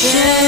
You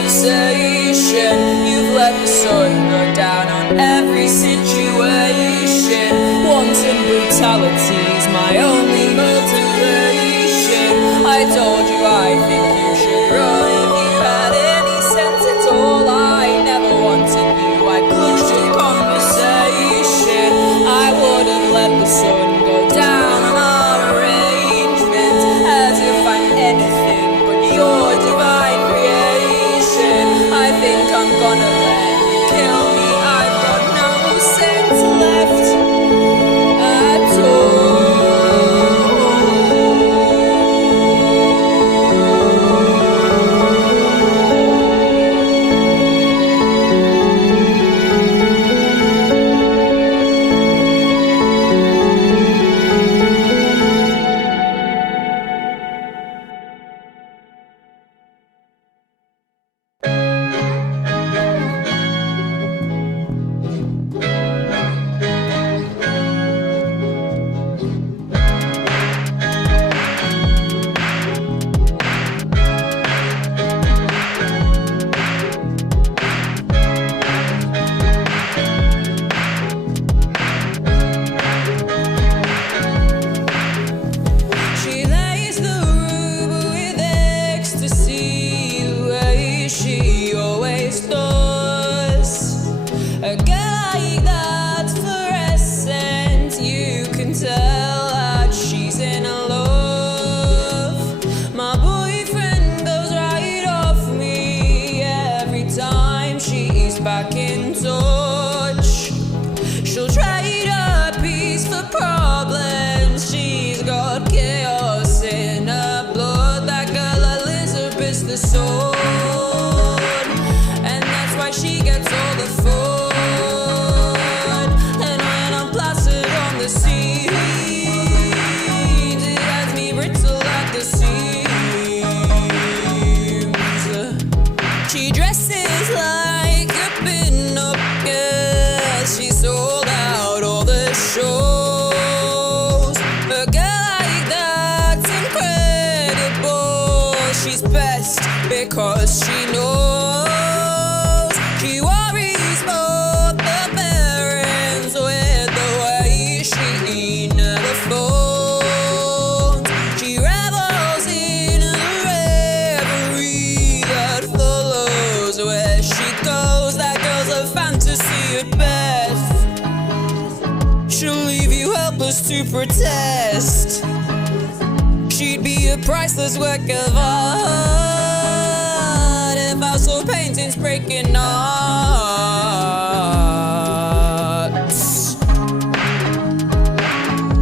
conversation. You've let the sun go down on every situation. Wanting brutality's my only motivation. I told you I think you should run if you had any sense at all. I never wanted you, I pushed a conversation. I would have let the sun go down on our arrangement, as if I'm anything but your divine creation. I think I'm gonna let you kill me, I've got no sense left at all. She always does. A girl like that's fluorescent. You can tell that she's in love. My boyfriend goes right off me every time she's back in touch. She'll trade her peace for problems. She's got chaos in her blood. That girl Elizabeth's the soul. She gets all the fun, and when I'm placid on the seas, it has me brittle at the seams. She dresses like a pin-up girl. She sold out all the shows. A girl like that's incredible. She's best because she knows. She worries about the parents with the way she never phones. She revels in the reverie that follows where she goes. That girl's a fantasy at best. She'll leave you helpless to protest. She'd be a priceless work of art. So paintings breaking hearts.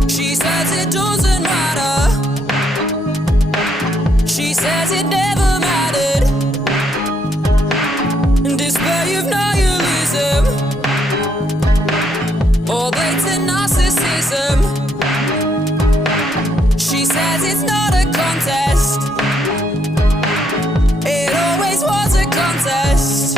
She says it doesn't matter. She says it never mattered. In display of nihilism or blatant narcissism. She says it's not a contest. It always was a contest.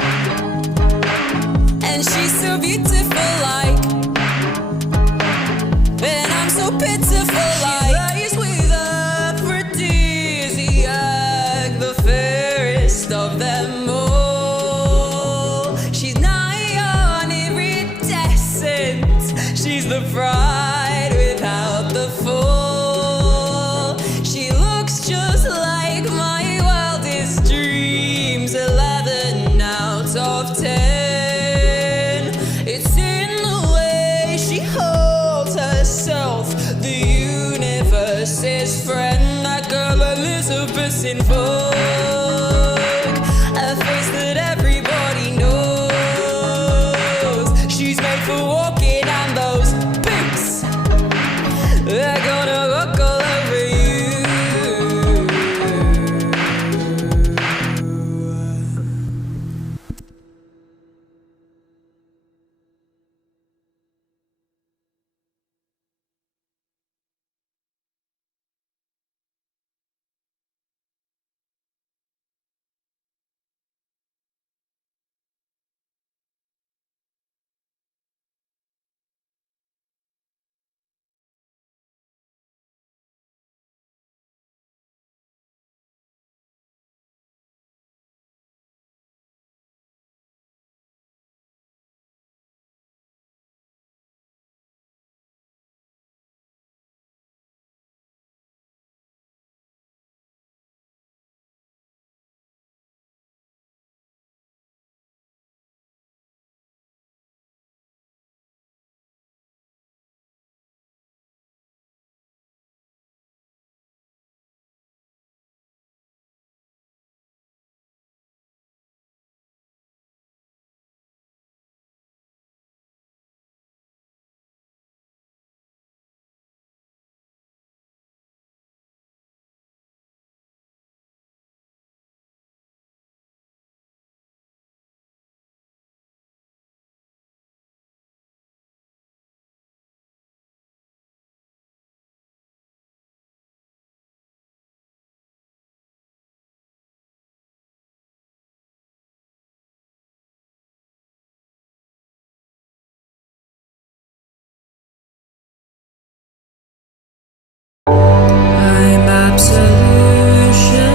absolution.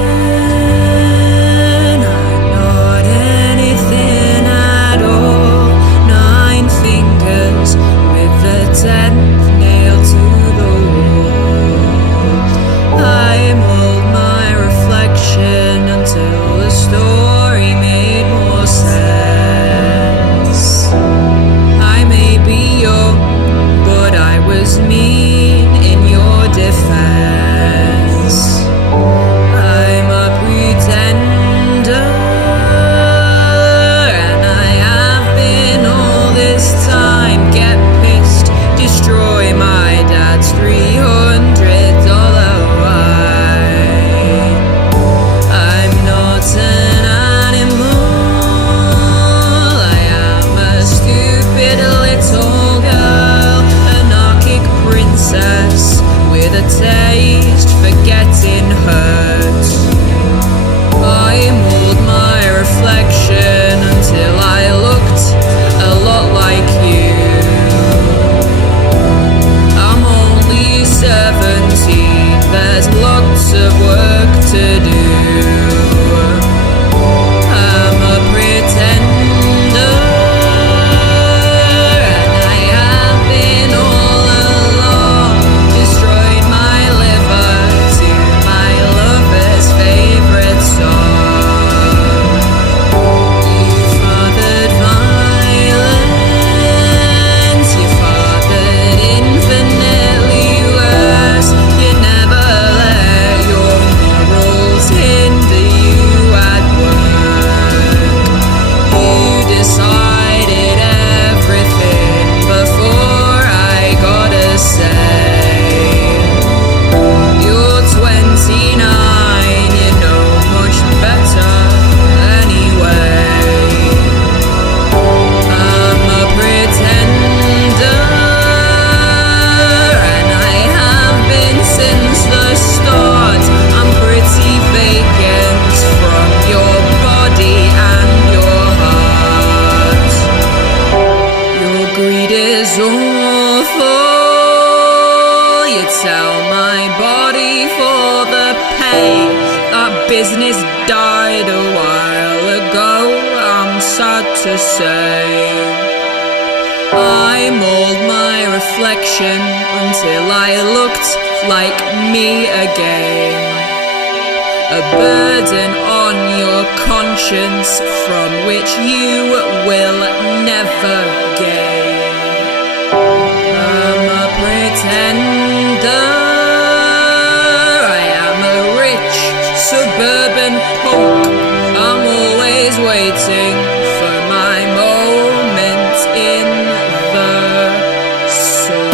I'm not anything at all. 9 fingers with the 10th nail to the wall. I mold my reflection until the story made more sense. I may be young, but I was mean in your defense. I'm a pretender, and I have been all this time. Get pissed, destroy my dad's $300 wine. I'm not an animal, I am a stupid little girl, anarchic princess with a taste for getting hurt. I mold my reflection until I looked a lot like you. I'm only 17, there's lots of work to do. I'm a pretender, and I have been all along. Destroyed my liver to my lover's favorite song. You fathered violence, you fathered infinitely worse. You never let your morals hinder you at work. You decided everything before I gotta say. You're 29, you know much better anyway. I'm a pretender, and I have been since the start. I'm pretty vacant from your body and your heart. Your greed is awful. You tell my body for the pain. That business died a while ago, I'm sad to say. I mold my reflection until I looked like me again. A burden on your conscience from which you will never gain. I'm a pretender, I am a rich suburban punk. I'm always waiting for my moment in the sun.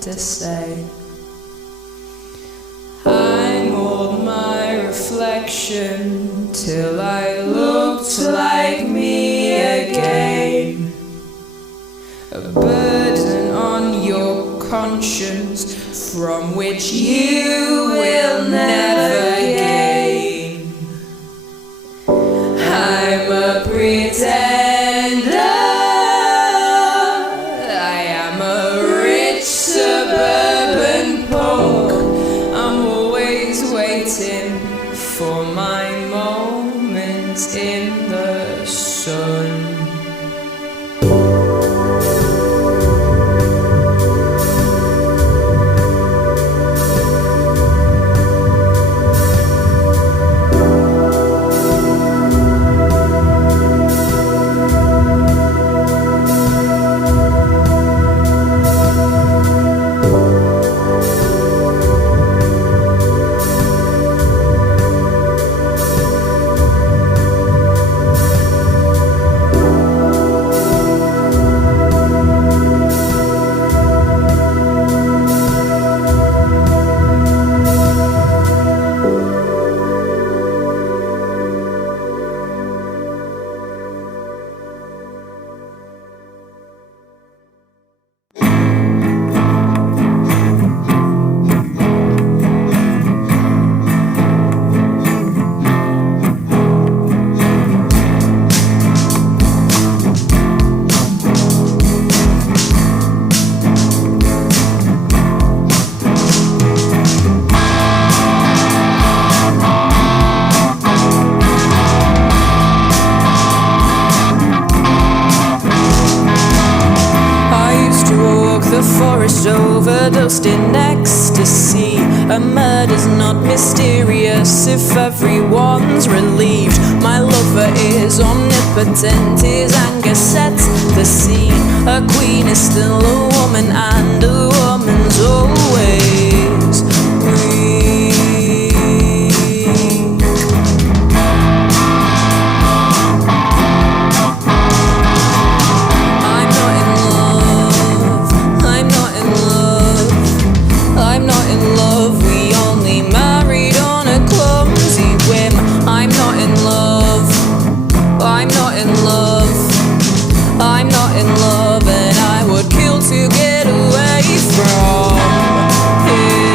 to say. I mold my reflection till I looked like me again. A burden on your conscience from which you will never gain. I'm a pretender. I am a rich suburban punk. I'm always waiting for my moment in the sun. Overdosed in ecstasy. A murder's not mysterious if everyone's relieved. My lover is omnipotent, his anger sets the scene. A queen is still a woman, and a woman's always weak. I'm not in love, we only married on a clumsy whim. I'm not in love, I'm not in love, I'm not in love, and I would kill to get away from him.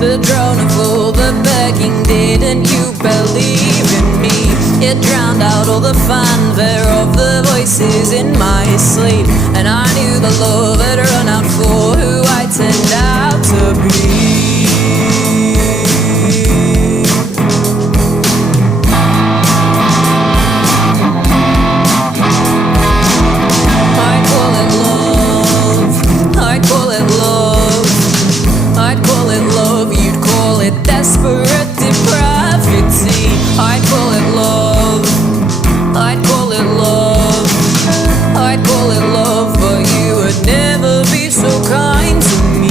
The drone of all the begging, didn't you believe in me? It drowned out all the fanfare of the voices in my sleep, and I knew the love had run out for who I turned out to be. I'd call it love, I'd call it love, I'd call it love, you'd call it desperate depravity. I'd call it love, I'd call it love, I'd call it love, but you would never be so kind to me.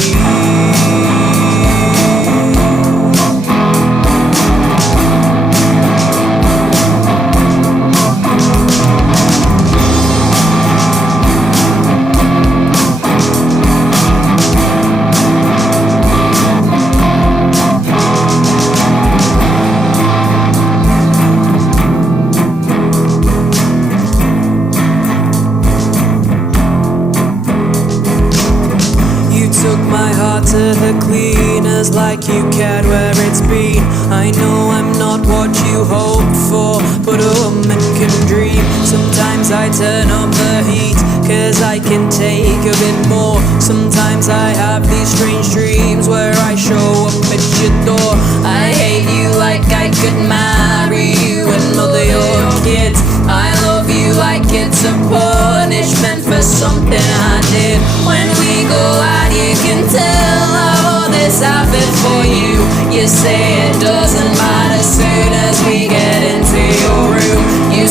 To the cleaners like you cared where it's been. I know I'm not what you hoped for, but a woman can dream. Sometimes I turn up the heat, cause I can take a bit more. Sometimes I have these strange dreams where I show up at your door. I hate you like I could marry you and mother your kids. I love you like it's a punishment for something I did. When we go out you can tell I wore this outfit for you. You say it doesn't matter soon as we get into your room. You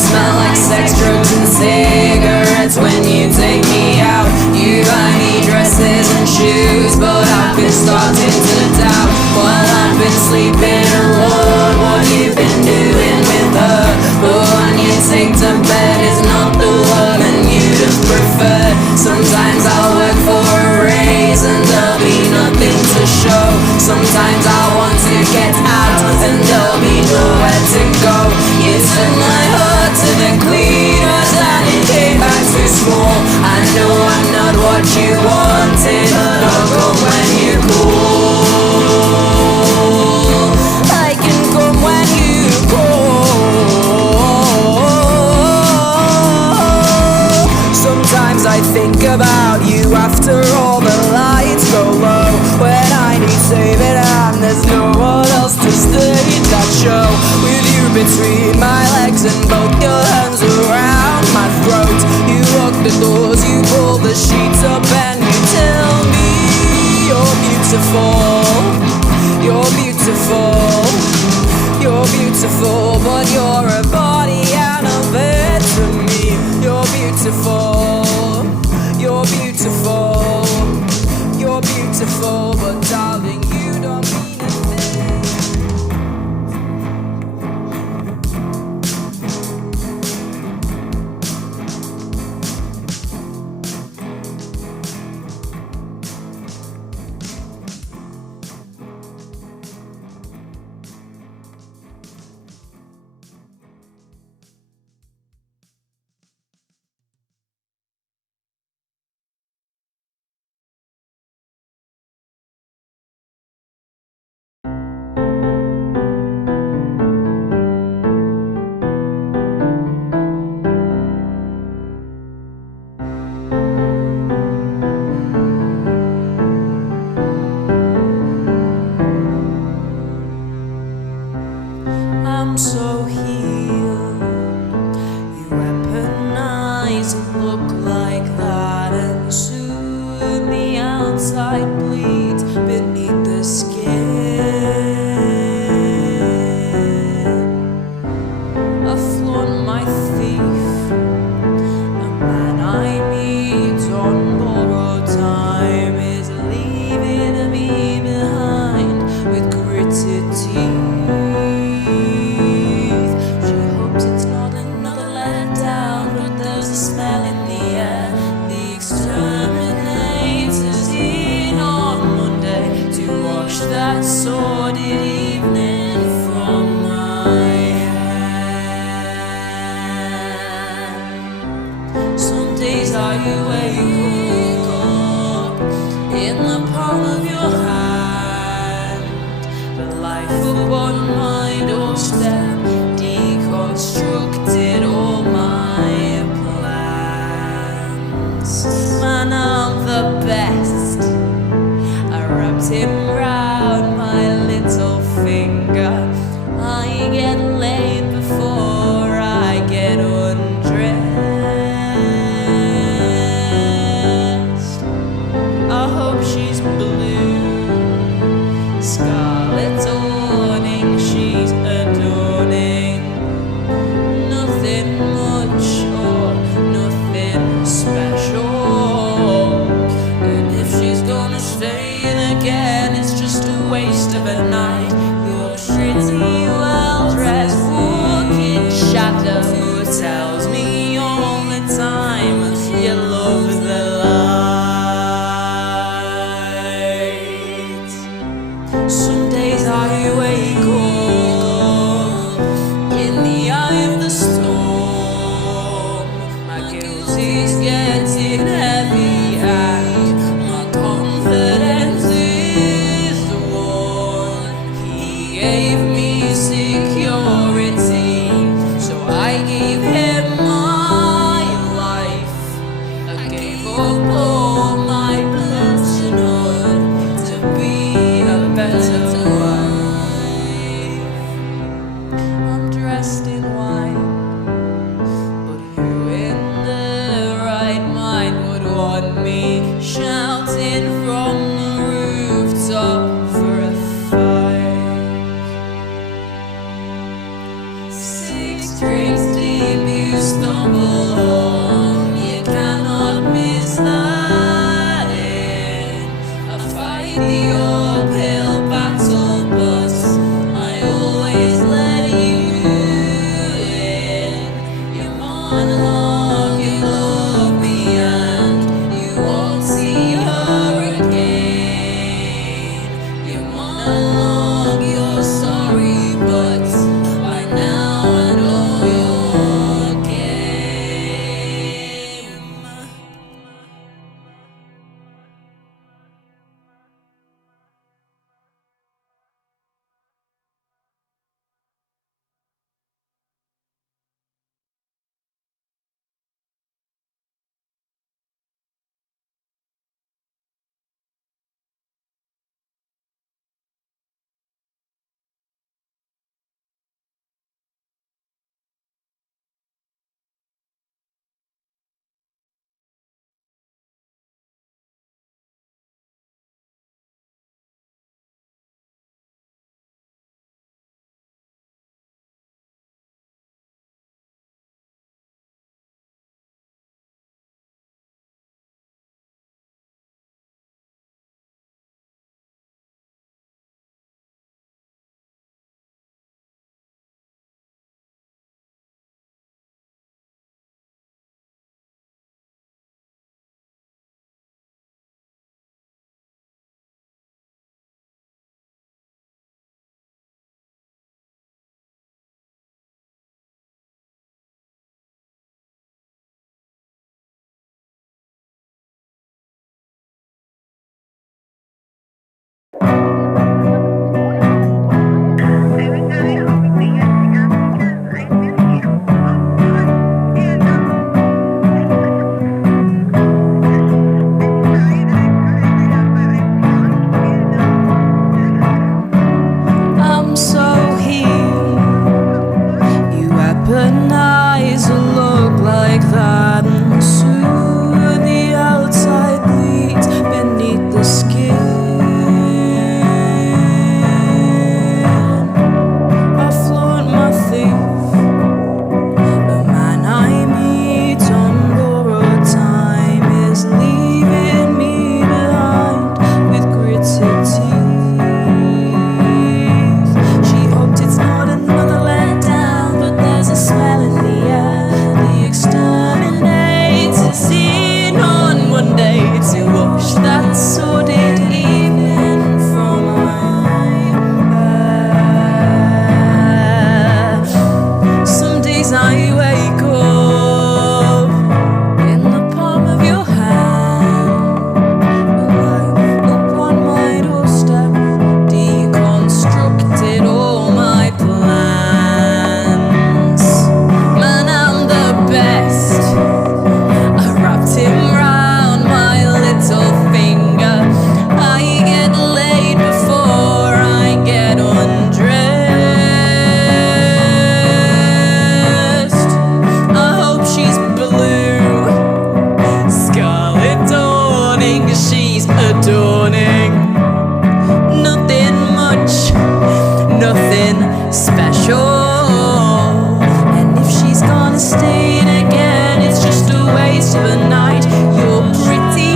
sleeping alone. What you've been doing with her, but when you take to bed is not the woman you'd have preferred. Sometimes I'll work for a raise and there'll be nothing to show. Sometimes I want to get out and there'll be nowhere to go. You took my heart to the cleaners and it came back too small. I know I'm not what you wanted, but I'll come when you call. I can come when you call. Sometimes I think about you after all the lights go low, when I need saving and there's no one else to stage that show. With you between my legs and both your hands around my throat, you lock the doors, you pull the sheets up and you tell me you're beautiful. You're beautiful. You're beautiful, but you're a body and a bed to me. You're beautiful. You're beautiful. You're beautiful, but darling, you don't mean a thing. I'm so healed. You weaponize and look like that, and soon the outside bleeds beneath the skin. I flaunt my thief, a man I meet on borrowed time is leaving me behind with gritted teeth. That sordid evening from my hand. Some days I wake up in the palm of your hand, the life upon my doorstep deconstructed all my plans. Man, I'm the best. I wrapped him round my little finger. I get laid before I get undressed. I hope she's blue, scarlet awning she's adorning. Nothing much or nothing special. And if she's gonna stay again, it's just a waste of a night. Your shitty, well-dressed, walking shadow tells me all the time you love the light. Some days I wake up in the eye of the storm. My guilt is getting heavy and my confidence is worn. He gave me security, so I gave him my life. I gave up all my personhood to be a better wife. I'm dressed in white, but who in their right mind would want me shouting from the rooftop for a fight? 6 drinks deep you stumble home, you cannot miss that in. I fight the uphill battle, but monologue, you love me and you won't see her again. You monologue, you're sorry, but by now I know your game. I'm so here. You weaponize a look like that, and soon the outside bleeds beneath the skin. I flaunt my thief, the man I meet on borrowed time is leaving me behind with gritted teeth. She hoped it's not another letdown, but there's a smell in the air. The exterminator's seen on Monday to wash that sordid evening from my hair. Some days I wake up in the palm of your hand, alive upon my doorstep, deconstructed all my plans. Man, I'm the best. I wrapped him round my little finger. I get laid before I get undressed. I hope she's blue, scarlet dawning, 'cause she's adorning. Nothing much, nothing special. And if she's gonna stay in again, it's just a waste of a night. Your pretty,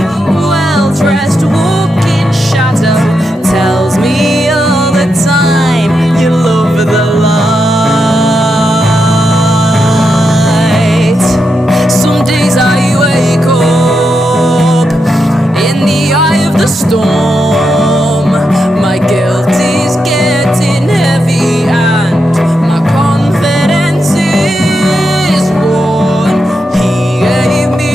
well-dressed, walking shadow tells me all the time you love the light. Some days I wake up in the eye of the storm. My guilt is getting heavy and my confidence is worn. He gave me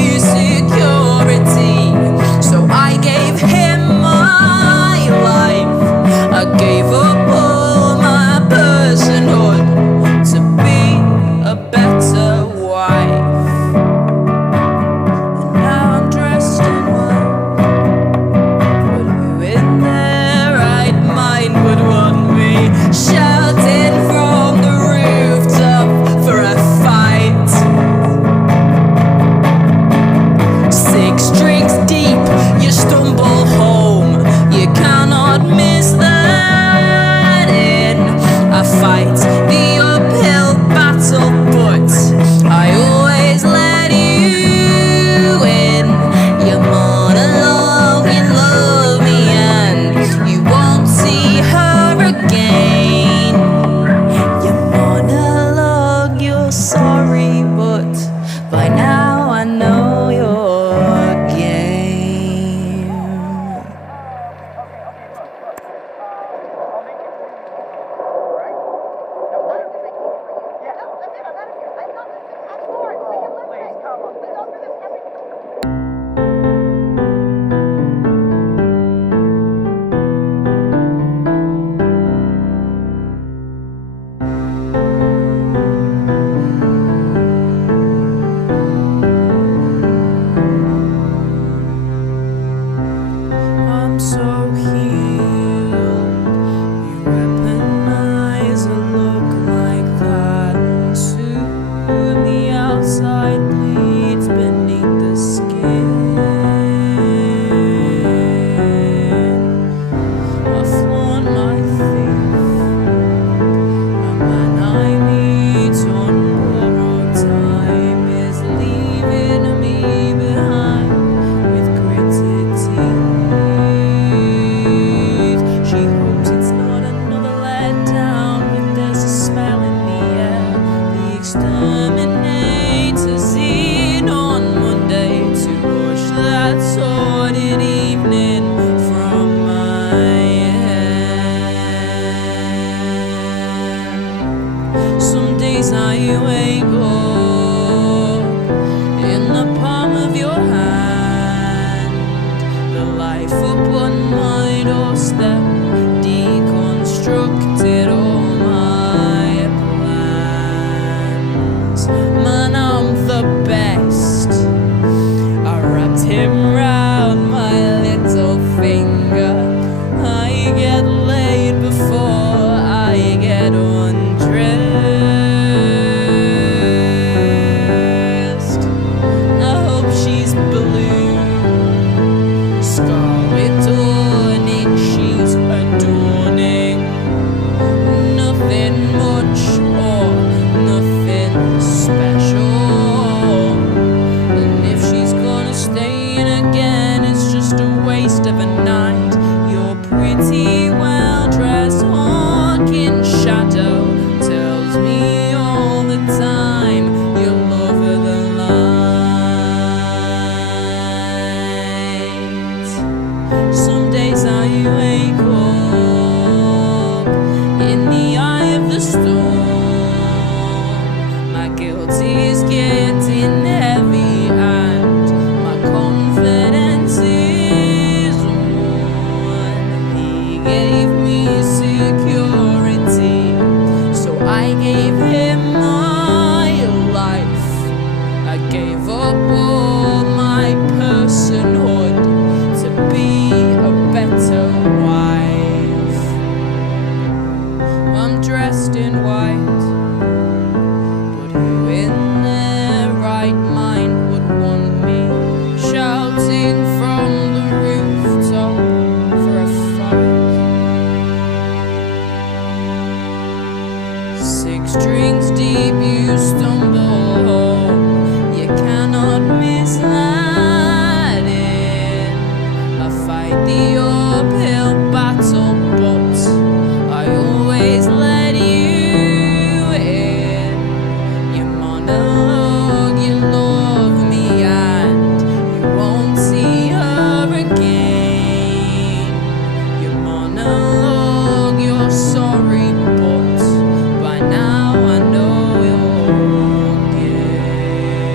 I'm so healed. You weaponize a look like that, and soon the outside bleeds beneath the skin. I flaunt my thief, a man I meet on borrowed time is leaving me behind with gritted teeth. She hopes it's not another letdown, but there's a smell in the air. The exterminator's in on Monday to wash that sordid evening from my head. Some days I wake up in the palm of your hand, the life upon my doorstep deconstructed all my plans. Man, I'm the best. I wrapped him round my little finger. I get laid before I get undressed. I hope she's blue, scarlet dawning, she's adorning. Nothing much or nothing special. And if she's gonna stay in again, it's just a waste of a night. Your pretty, well-dressed hawking shadow tells me all the time you're over the light. Some days I wake up in the eye of the storm. My guilt is getting heavy and my confidence is worn. He gave me security, so I gave him my life. I gave up all my personhood to be a better wife. I'm dressed in white, but who in their right mind would want me shouting from the rooftop for a fight? 6 drinks deep, you stumble home. You cannot miss that in. I fight the uphill battle, but I always let you in. You monologue, you love me, and you won't see her again. You monologue, you're sorry, but by now I know your game.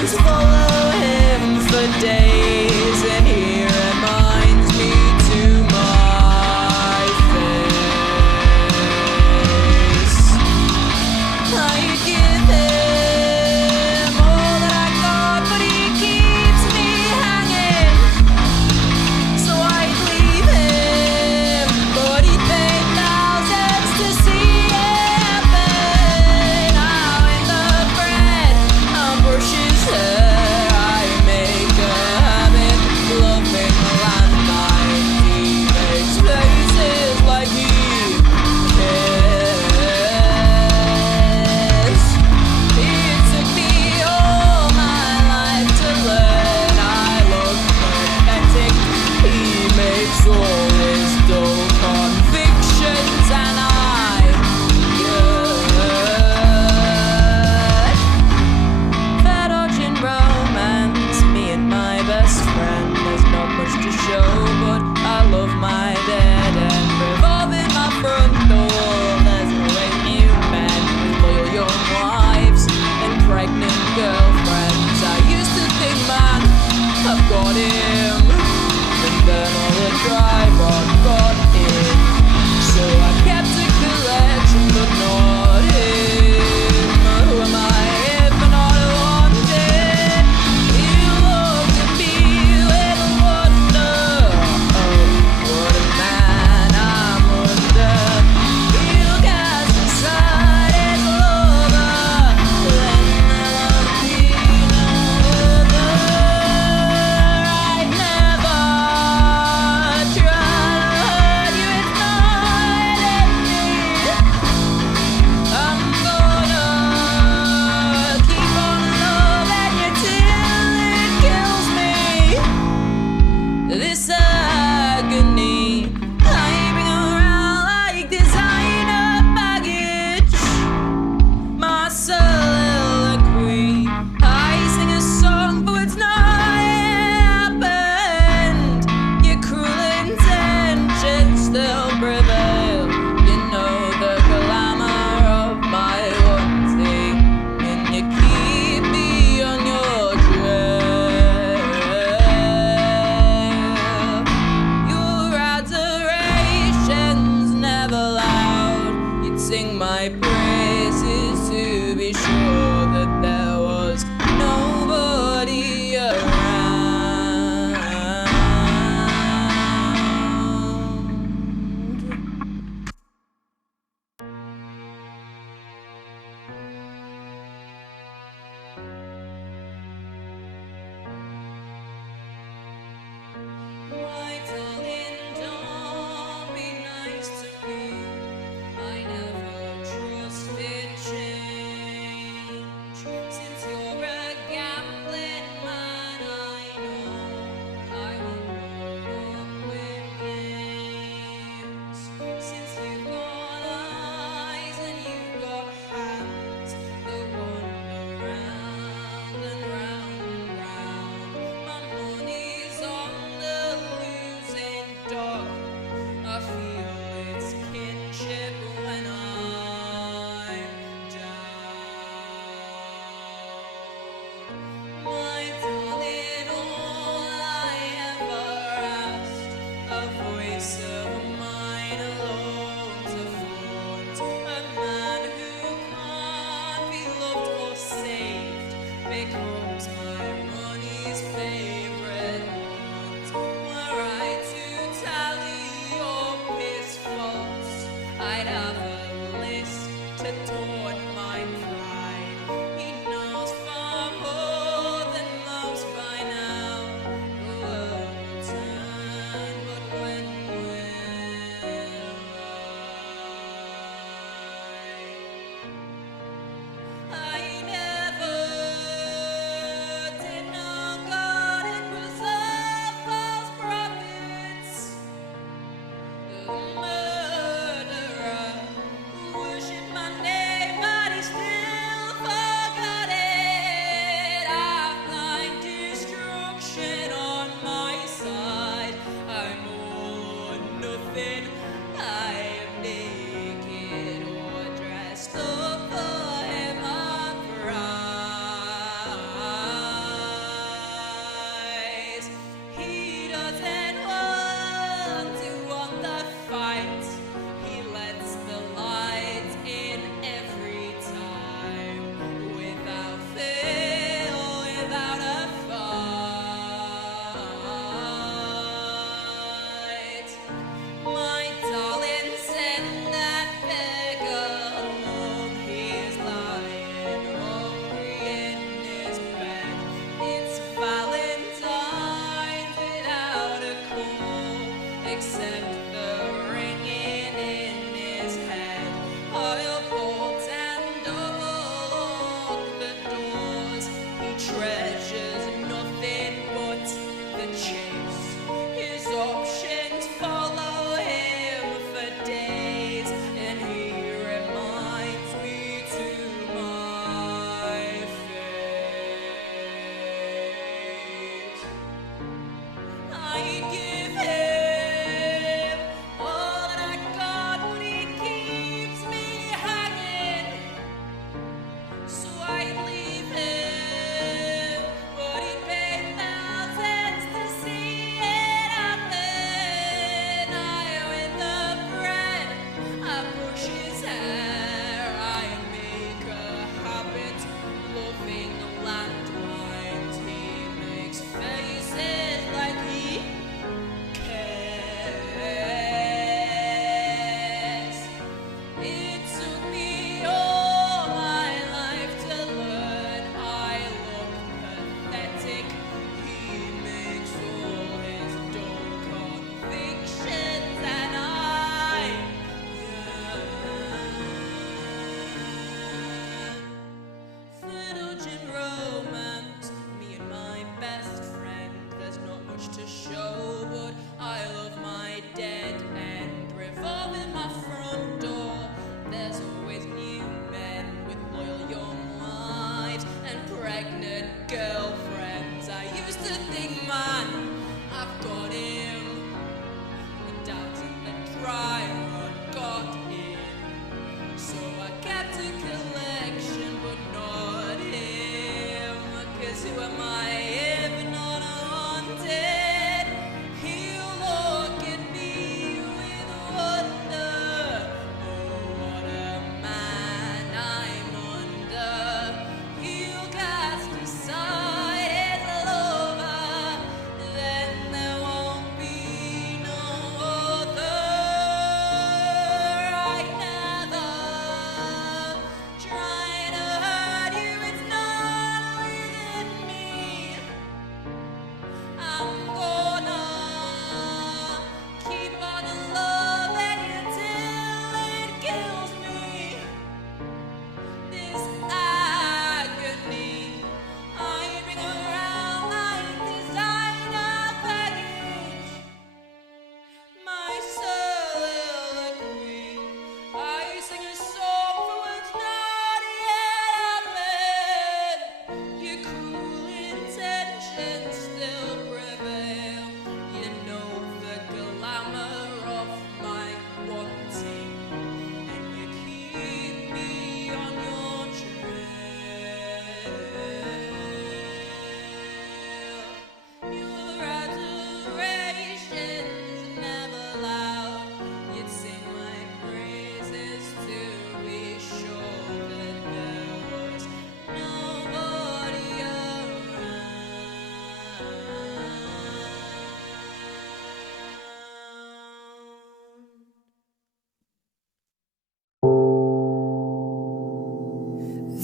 used to follow him for days, and he reminds me to my face. I give him all that I got, but he keeps me hanging. So I'd leave him, but he paid thousands to see it happen. Now in the bread, I'll brush his hair, I make a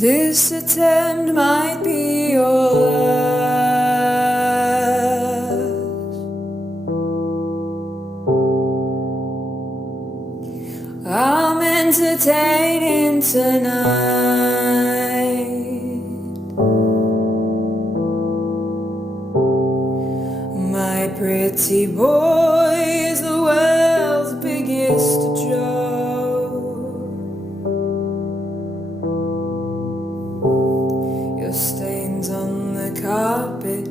This attempt might be your last. I'm entertaining tonight. My pretty boy is the world's biggest joke. Your stains on the carpet,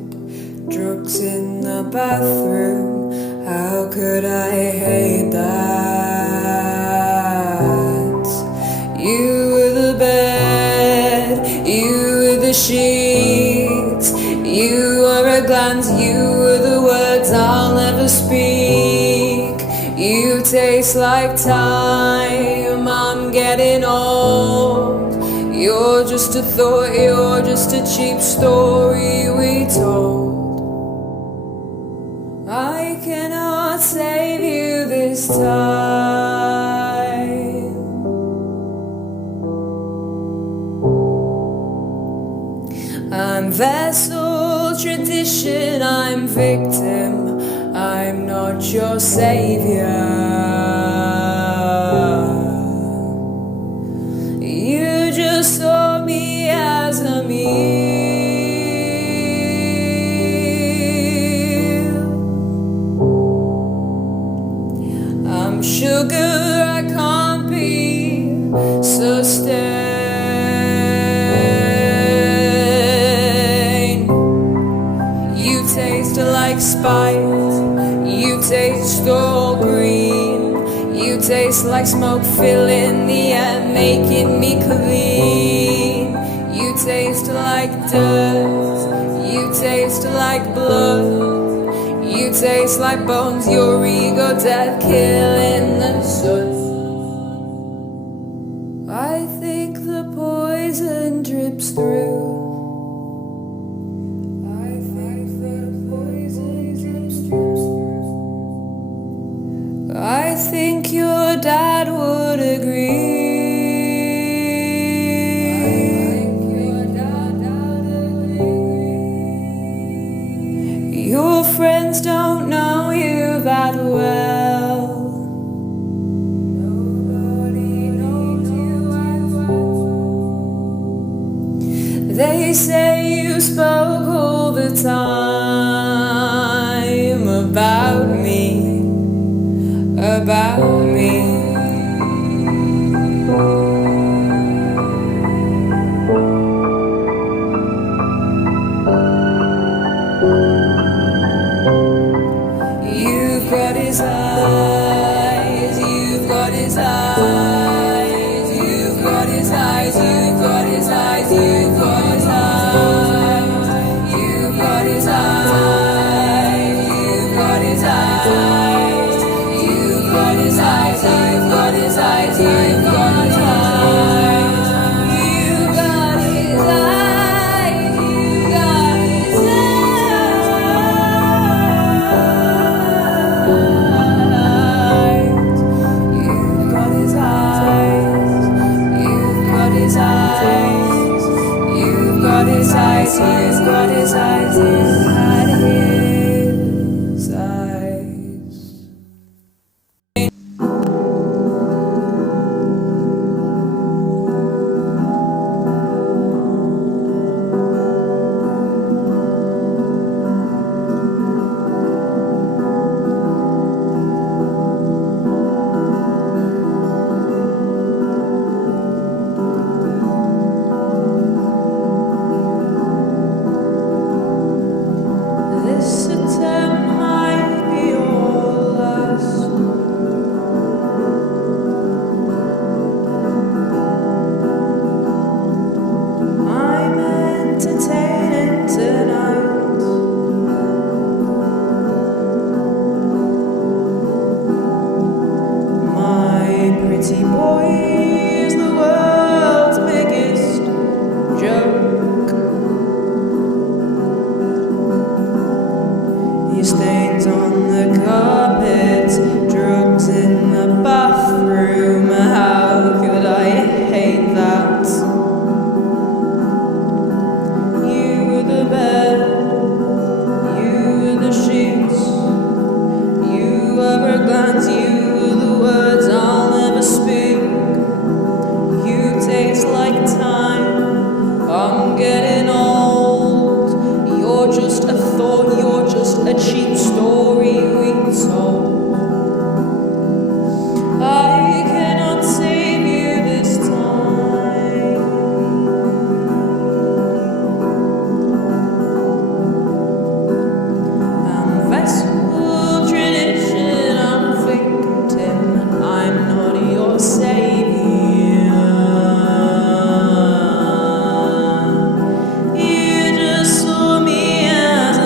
drugs in the bathroom. How could I hate that? You were the bed, you were the sheets, you were a glance, you were the words I'll never speak. You taste like time, I'm getting old. You're just a thought, you're just a cheap story we told. I cannot save you this time. I'm vessel, tradition, I'm victim. I'm not your savior. You just saw me as a meal. I'm sugar, I can't be sustained. You taste like spite, you taste all green. You taste like smoke filling the air, making me clean. You taste like dirt, you taste like blood. You taste like bones, your ego dead, killing the soot. I think the poison drips through. I think the poison drips through. I think your dad would agree. Your friends don't know you that well. Nobody knows you as well. They say you spoke all the time about me, about me. You've got his eyes, you've got his eyes, you've got his eyes, you've got his eyes, you've got his eyes, you've got his eyes, you've got his eyes, you've got his eyes, you've got his eyes, you've got his eyes, you've got his eyes, you've got his eyes, he's got his eyes, he's got his eyes. This attempt might be your last. I'm entertaining tonight. My pretty boy is the world's biggest joke. Your stains on the carpet, drugs in the bathroom. How could I hate that? thought you're just a cheap story retold. I cannot save you this time. I'm vessel tradition, I'm victim, I'm not your savior. You just saw me as a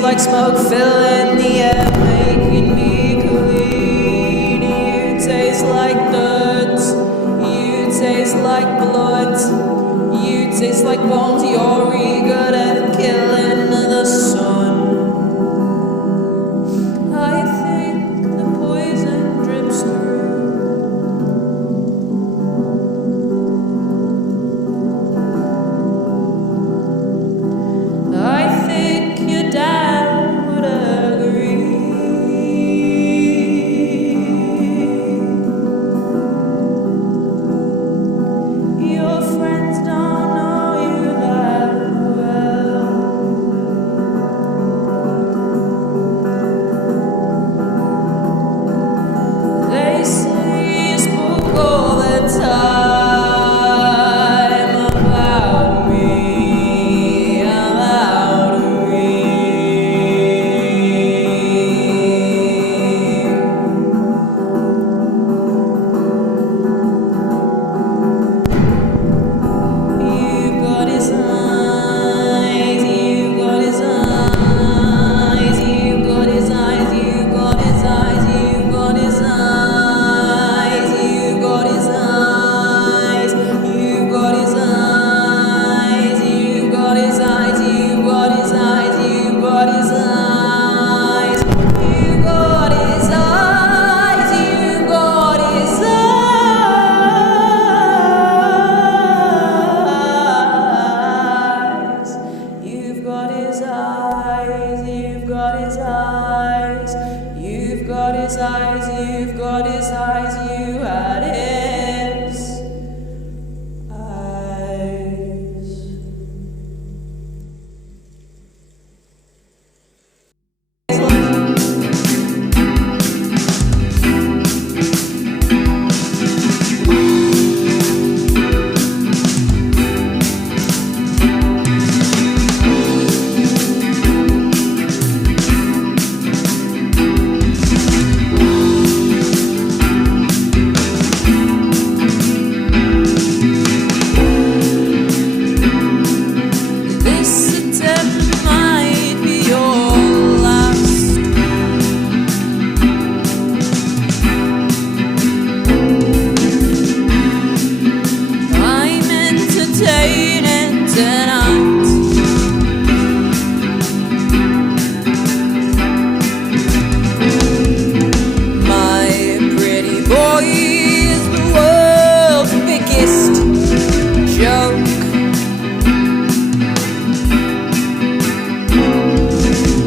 like smoke filling the air, making me clean. You taste like dirt, you taste like blood, you taste like bones. You're really good at killing the sun. I think the poison drips through. I think your dad would agree. Your friends don't know you that well. They say you spoke all the time. You've got his eyes, you've got his eyes, you had his eyes.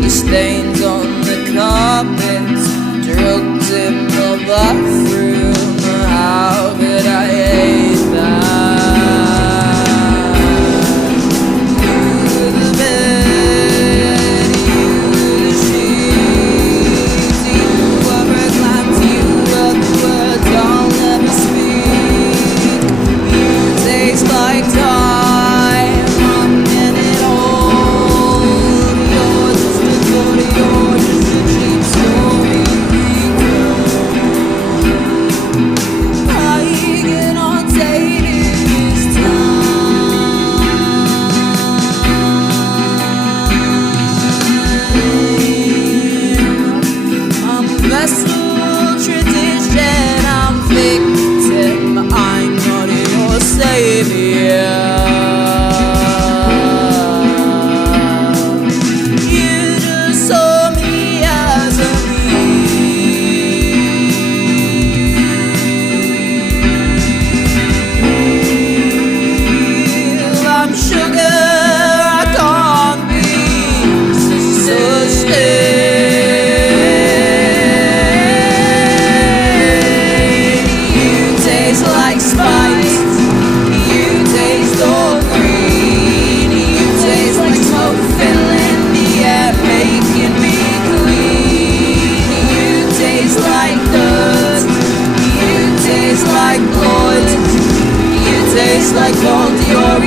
Stains on the carpet, drugs in the bathroom. How could I hate that? You the bed, you the sheets, you were a glance, you were the words I'll never speak. You taste like time, I'm in it all. You're just a you're just a cheap story retold. I cannot take it this time. I'm a vessel tradition, I'm victim, I'm not your savior. like gold Dior